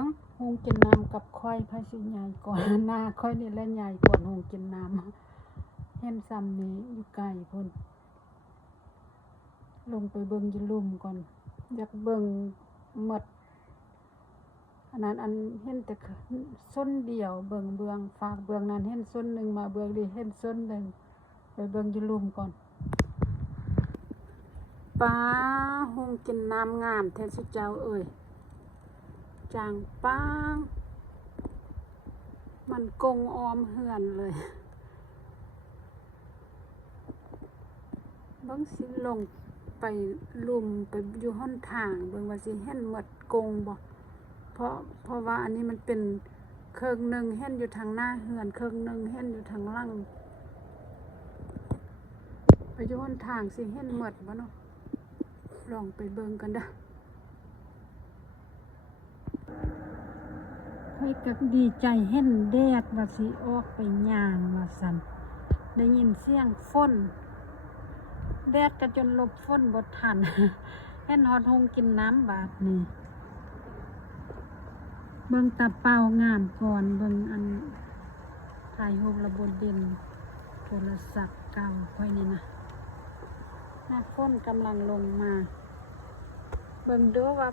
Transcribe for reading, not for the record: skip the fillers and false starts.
อหงกินน้ำกับค่อยไผสิใหญ่กว่าหน้าค่อยนี่แหละใหญ่กว่าหงกินน้ำเห็นซ้ำนี้อยู่ไกลพุ่นลงไปเบิ่งอยู่ลุ่มก่อนอยากเบิ่งหมดอันนั้นอันเห็นแต่ส้นเดียวเบิ่งเบื้องฝากเบื้องนั้นเห็นส้นหนึ่งมาเบื้องนี้เห็นส้นหนึ่งไปเบิ่งอยู่ลุ่มก่อนป้าหงกินน้ำงามแท้สุดเจ้าเอ้ยจางป้างมันกงออมเหือนเลยเบิ่งสิลงไปลุ่มไปอยู่หนทางเบิ่งว่าสิเห็นหมดกงบ่เพราะว่าอันนี้มันเป็นเครื่องหนึ่งเห็นอยู่ทางหน้าเหือนเครื่องหนึ่งเห็นอยู่ทางหลังไปอยู่หนทางสิเห็นหมดบ่เนาะลองไปเบิ่งกันเด้อให้ก็ดีใจเห็นแดดว่าสิออกไปย่างว่าซั่นได้ยินเสียงฝนแดดก็จนหลบฝนบ่ทัน เห็นฮอดหงกินน้ำบาดนี้เบิ่งตาเปล่างามก่อนเบิ่งอันถ่ายรูประบบดินโทรศัพท์เก่าค่อยนี่นะฝนกำลังลงมาเบิ่งดูว่า